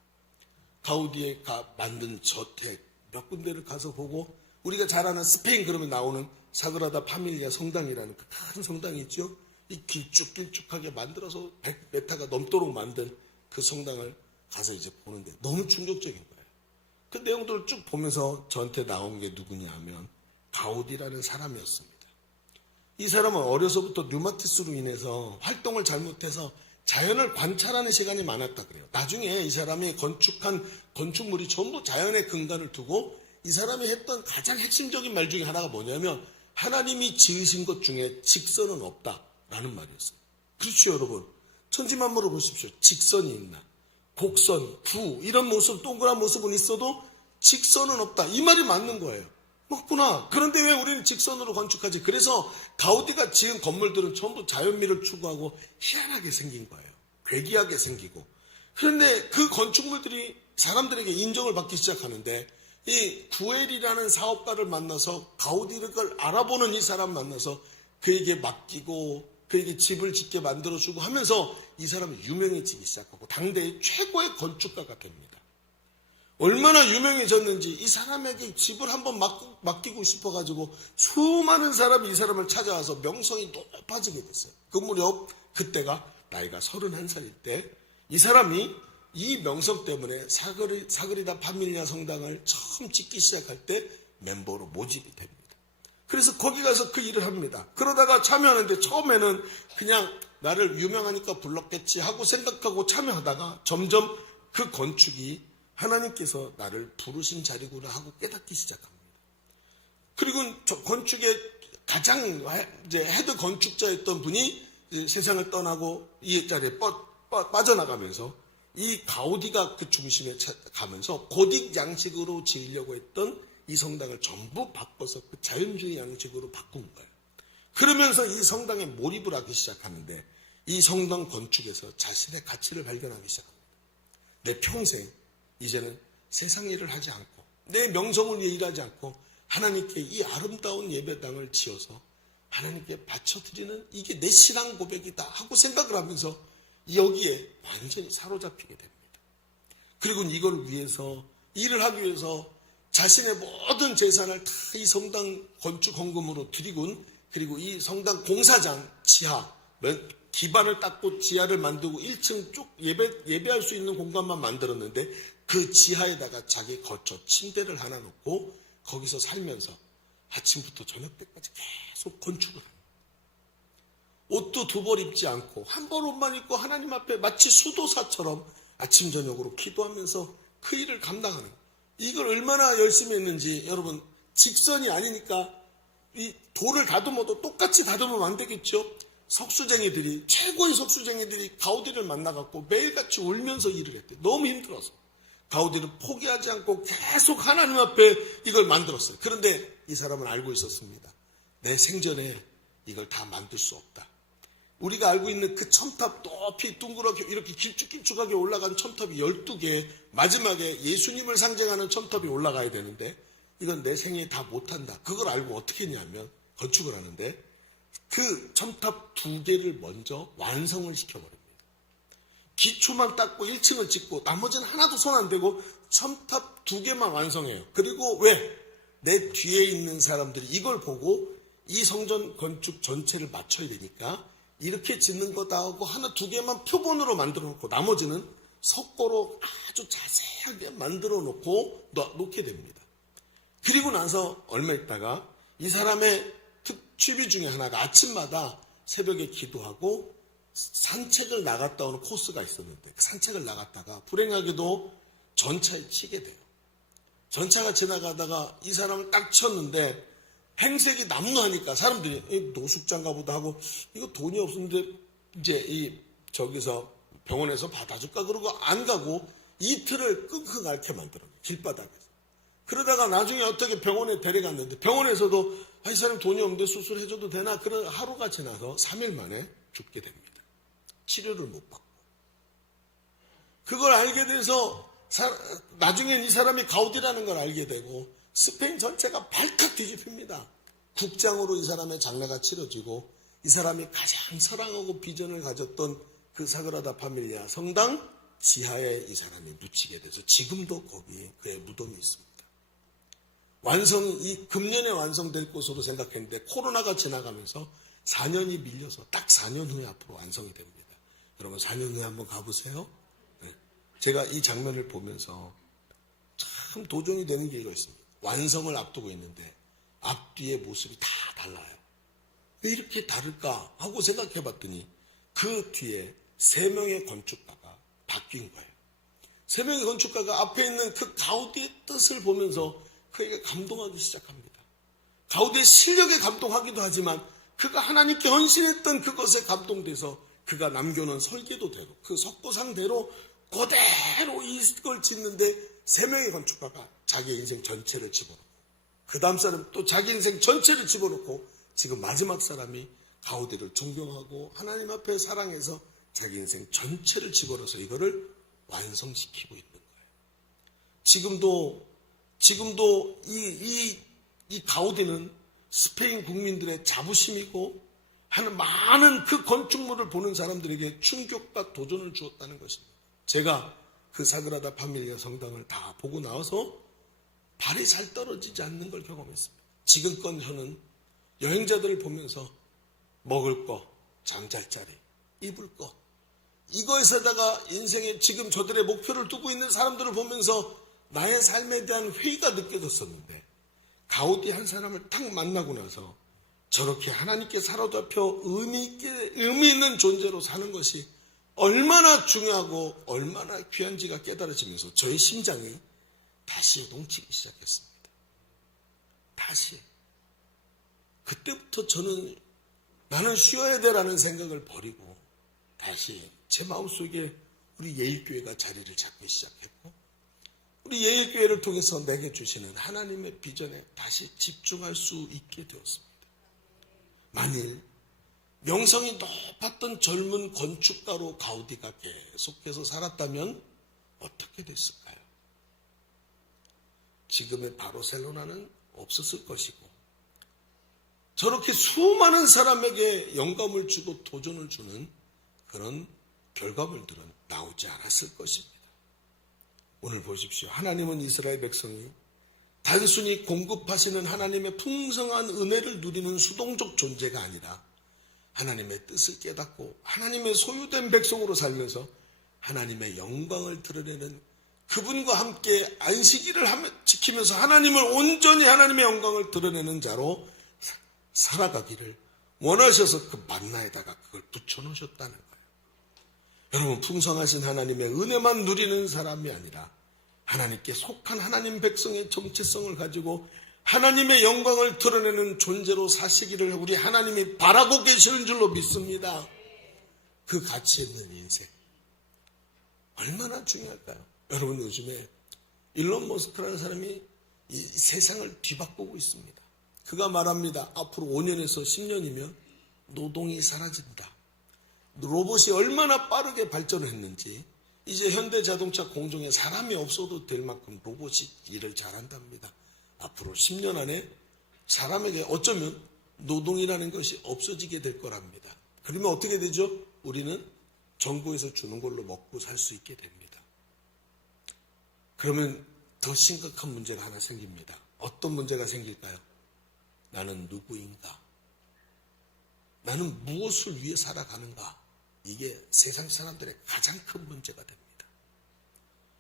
가우디에 만든 저택 몇 군데를 가서 보고 우리가 잘 아는 스페인 그러면 나오는 사그라다 파밀리아 성당이라는 그 큰 성당이 있죠. 이 길쭉길쭉하게 만들어서 100m가 넘도록 만든 그 성당을 가서 이제 보는데 너무 충격적인 거예요. 그 내용들을 쭉 보면서 저한테 나온 게 누구냐 하면 가우디라는 사람이었습니다. 이 사람은 어려서부터 류마티스로 인해서 활동을 잘못해서 자연을 관찰하는 시간이 많았다 그래요. 나중에 이 사람이 건축한 건축물이 전부 자연의 근간을 두고 이 사람이 했던 가장 핵심적인 말 중에 하나가 뭐냐면 하나님이 지으신 것 중에 직선은 없다라는 말이었어요. 그렇죠, 여러분. 천지만물을 보십시오. 직선이 있나, 곡선, 부 이런 모습, 동그란 모습은 있어도 직선은 없다. 이 말이 맞는 거예요. 맞구나. 그런데 왜 우리는 직선으로 건축하지? 그래서 가우디가 지은 건물들은 전부 자연미를 추구하고 희한하게 생긴 거예요. 괴기하게 생기고. 그런데 그 건축물들이 사람들에게 인정을 받기 시작하는데 이 구엘이라는 사업가를 만나서 가우디를 알아보는 이 사람 만나서 그에게 맡기고 그에게 집을 짓게 만들어주고 하면서 이 사람이 유명해지기 시작하고 당대의 최고의 건축가가 됩니다. 얼마나 유명해졌는지 이 사람에게 집을 한번 맡기고 싶어가지고 수많은 사람이 이 사람을 찾아와서 명성이 높아지게 됐어요. 그 무렵 그때가 나이가 31살일 때 이 사람이 이 명성 때문에 사그리다 파밀리아 성당을 처음 짓기 시작할 때 멤버로 모집이 됩니다. 그래서 거기 가서 그 일을 합니다. 그러다가 참여하는데 처음에는 그냥 나를 유명하니까 불렀겠지 하고 생각하고 참여하다가 점점 그 건축이 하나님께서 나를 부르신 자리구나 하고 깨닫기 시작합니다. 그리고 건축의 가장 이제 헤드 건축자였던 분이 세상을 떠나고 이 자리에 빠져나가면서 이 가우디가 그 중심에 가면서 고딕 양식으로 지으려고 했던 이 성당을 전부 바꿔서 그 자연주의 양식으로 바꾼 거예요. 그러면서 이 성당에 몰입을 하기 시작하는데 이 성당 건축에서 자신의 가치를 발견하기 시작합니다. 내 평생 이제는 세상 일을 하지 않고 내 명성을 위해 일하지 않고 하나님께 이 아름다운 예배당을 지어서 하나님께 바쳐드리는 이게 내 신앙 고백이다 하고 생각을 하면서 여기에 완전히 사로잡히게 됩니다. 그리고 이걸 위해서 일을 하기 위해서 자신의 모든 재산을 다 이 성당 건축 헌금으로 드리곤 그리고 이 성당 공사장 지하 기반을 닦고 지하를 만들고 1층 쭉 예배할 수 있는 공간만 만들었는데 그 지하에다가 자기 거처 침대를 하나 놓고 거기서 살면서 아침부터 저녁 때까지 계속 건축을 합니다. 옷도 2벌 입지 않고 1벌 옷만 입고 하나님 앞에 마치 수도사처럼 아침 저녁으로 기도하면서 그 일을 감당하는 거예요. 이걸 얼마나 열심히 했는지 여러분 직선이 아니니까 이 돌을 다듬어도 똑같이 다듬으면 안 되겠죠. 최고의 석수쟁이들이 가우디를 만나갖고 매일같이 울면서 일을 했대요. 너무 힘들어서. 가우디는 포기하지 않고 계속 하나님 앞에 이걸 만들었어요. 그런데 이 사람은 알고 있었습니다. 내 생전에 이걸 다 만들 수 없다. 우리가 알고 있는 그 첨탑 높이 둥그렇게 이렇게 길쭉길쭉하게 올라간 첨탑이 12개, 마지막에 예수님을 상징하는 첨탑이 올라가야 되는데 이건 내 생에 다 못한다. 그걸 알고 어떻게 했냐면 건축을 하는데 그 첨탑 2개를 먼저 완성을 시켜버립니다. 기초만 닦고 1층을 짓고 나머지는 하나도 손 안 대고 첨탑 2개만 완성해요. 그리고 왜? 내 뒤에 있는 사람들이 이걸 보고 이 성전 건축 전체를 맞춰야 되니까 이렇게 짓는 거다 하고 하나 2개만 표본으로 만들어 놓고 나머지는 석고로 아주 자세하게 만들어 놓고 놓게 됩니다. 그리고 나서 얼마 있다가 이 사람의 취미 중에 하나가 아침마다 새벽에 기도하고 산책을 나갔다 오는 코스가 있었는데 그 산책을 나갔다가 불행하게도 전차에 치게 돼요. 전차가 지나가다가 이 사람을 딱 쳤는데 행색이 남루하니까 사람들이 노숙자인가 보다 하고 이거 돈이 없는데 이제 저기서 병원에서 받아줄까 그러고 안 가고 이틀을 끙끙 앓게 만들어요. 길바닥에서. 그러다가 나중에 어떻게 병원에 데려갔는데 병원에서도 이 사람 돈이 없는데 수술해줘도 되나? 그런 하루가 지나서 3일 만에 죽게 됩니다. 치료를 못 받고. 그걸 알게 돼서 나중엔 이 사람이 가우디라는 걸 알게 되고 스페인 전체가 발칵 뒤집힙니다. 국장으로 이 사람의 장례가 치러지고 이 사람이 가장 사랑하고 비전을 가졌던 그 사그라다 파밀리아 성당 지하에 이 사람이 묻히게 돼서 지금도 거기 그의 무덤이 있습니다. 이 금년에 완성될 것으로 생각했는데 코로나가 지나가면서 4년이 밀려서 딱 4년 후에 앞으로 완성이 됩니다. 여러분 4년 후에 한번 가보세요. 네. 제가 이 장면을 보면서 참 도전이 되는 게 있습니다. 완성을 앞두고 있는데 앞뒤의 모습이 다 달라요. 왜 이렇게 다를까 하고 생각해 봤더니 그 뒤에 3명의 건축가가 바뀐 거예요. 3명의 건축가가 앞에 있는 그 가우디의 뜻을 보면서 그에게 감동하기 시작합니다. 가우디의 실력에 감동하기도 하지만 그가 하나님께 헌신했던 그것에 감동돼서 그가 남겨놓은 설계도대로 그 석고상대로 그대로 이걸 짓는데 3명의 건축가가 자기 인생 전체를 집어넣고 그 다음 사람 또 자기 인생 전체를 집어넣고 지금 마지막 사람이 가우디를 존경하고 하나님 앞에 사랑해서 자기 인생 전체를 집어넣어서 이거를 완성시키고 있는 거예요. 지금도 이 가우디는 스페인 국민들의 자부심이고 하는 많은 그 건축물을 보는 사람들에게 충격과 도전을 주었다는 것입니다. 제가 그 사그라다 파밀리아 성당을 다 보고 나와서 발이 잘 떨어지지 않는 걸 경험했습니다. 지금껏 저는 여행자들을 보면서 먹을 거, 잠잘 자리, 입을 거 이거에서다가 인생에 지금 저들의 목표를 두고 있는 사람들을 보면서 나의 삶에 대한 회의가 느껴졌었는데 가우디 한 사람을 딱 만나고 나서 저렇게 하나님께 사로잡혀 의미 있는 존재로 사는 것이 얼마나 중요하고 얼마나 귀한지가 깨달아지면서 저의 심장이 다시 요동치기 시작했습니다. 다시. 그때부터 저는 나는 쉬어야 돼라는 생각을 버리고 다시 제 마음속에 우리 예일교회가 자리를 잡기 시작했고 우리 예일교회를 통해서 내게 주시는 하나님의 비전에 다시 집중할 수 있게 되었습니다. 만일 명성이 높았던 젊은 건축가로 가우디가 계속해서 살았다면 어떻게 됐을까요? 지금의 바르셀로나는 없었을 것이고 저렇게 수많은 사람에게 영감을 주고 도전을 주는 그런 결과물들은 나오지 않았을 것입니다. 오늘 보십시오. 하나님은 이스라엘 백성이 단순히 공급하시는 하나님의 풍성한 은혜를 누리는 수동적 존재가 아니라 하나님의 뜻을 깨닫고 하나님의 소유된 백성으로 살면서 하나님의 영광을 드러내는 그분과 함께 안식일을 지키면서 하나님을 온전히 하나님의 영광을 드러내는 자로 살아가기를 원하셔서 그 만나에다가 그걸 붙여놓으셨다는 거예요. 여러분 풍성하신 하나님의 은혜만 누리는 사람이 아니라 하나님께 속한 하나님 백성의 정체성을 가지고 하나님의 영광을 드러내는 존재로 사시기를 우리 하나님이 바라고 계시는 줄로 믿습니다. 그 가치 있는 인생 얼마나 중요할까요? 여러분 요즘에 일론 머스크라는 사람이 이 세상을 뒤바꾸고 있습니다. 그가 말합니다. 앞으로 5년에서 10년이면 노동이 사라진다. 로봇이 얼마나 빠르게 발전을 했는지 이제 현대자동차 공정에 사람이 없어도 될 만큼 로봇이 일을 잘한답니다. 앞으로 10년 안에 사람에게 어쩌면 노동이라는 것이 없어지게 될 거랍니다. 그러면 어떻게 되죠? 우리는 정부에서 주는 걸로 먹고 살 수 있게 됩니다. 그러면 더 심각한 문제가 하나 생깁니다. 어떤 문제가 생길까요? 나는 누구인가? 나는 무엇을 위해 살아가는가? 이게 세상 사람들의 가장 큰 문제가 됩니다.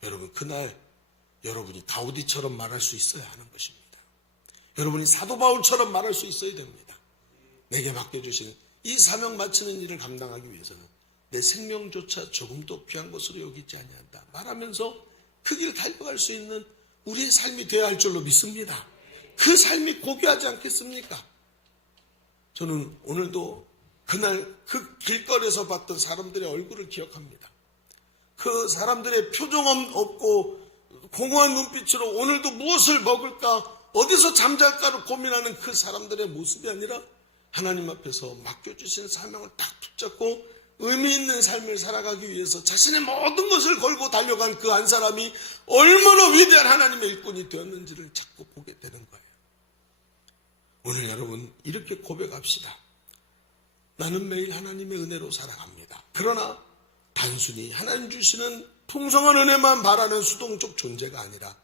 여러분, 그날 여러분이 가우디처럼 말할 수 있어야 하는 것입니다. 여러분이 사도 바울처럼 말할 수 있어야 됩니다. 내게 맡겨주신 이 사명 마치는 일을 감당하기 위해서는 내 생명조차 조금도 귀한 것으로 여기지 아니한다. 말하면서 그 길 달려갈 수 있는 우리의 삶이 되어야 할 줄로 믿습니다. 그 삶이 고귀하지 않겠습니까? 저는 오늘도 그날 그 길거리에서 봤던 사람들의 얼굴을 기억합니다. 그 사람들의 표정 없고 공허한 눈빛으로 오늘도 무엇을 먹을까, 어디서 잠잘까를 고민하는 그 사람들의 모습이 아니라 하나님 앞에서 맡겨주신 사명을 딱 붙잡고 의미 있는 삶을 살아가기 위해서 자신의 모든 것을 걸고 달려간 그 한 사람이 얼마나 위대한 하나님의 일꾼이 되었는지를 자꾸 보게 되는 거예요. 오늘 여러분 이렇게 고백합시다. 나는 매일 하나님의 은혜로 살아갑니다. 그러나 단순히 하나님 주시는 풍성한 은혜만 바라는 수동적 존재가 아니라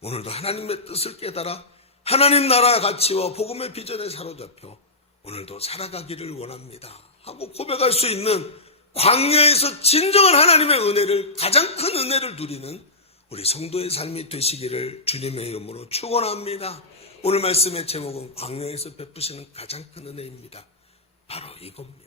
오늘도 하나님의 뜻을 깨달아 하나님 나라 가치와 복음의 비전에 사로잡혀 오늘도 살아가기를 원합니다 하고 고백할 수 있는 광야에서 진정한 하나님의 은혜를, 가장 큰 은혜를 누리는 우리 성도의 삶이 되시기를 주님의 이름으로 축원합니다. 오늘 말씀의 제목은 광야에서 베푸시는 가장 큰 은혜입니다. 바로 이겁니다.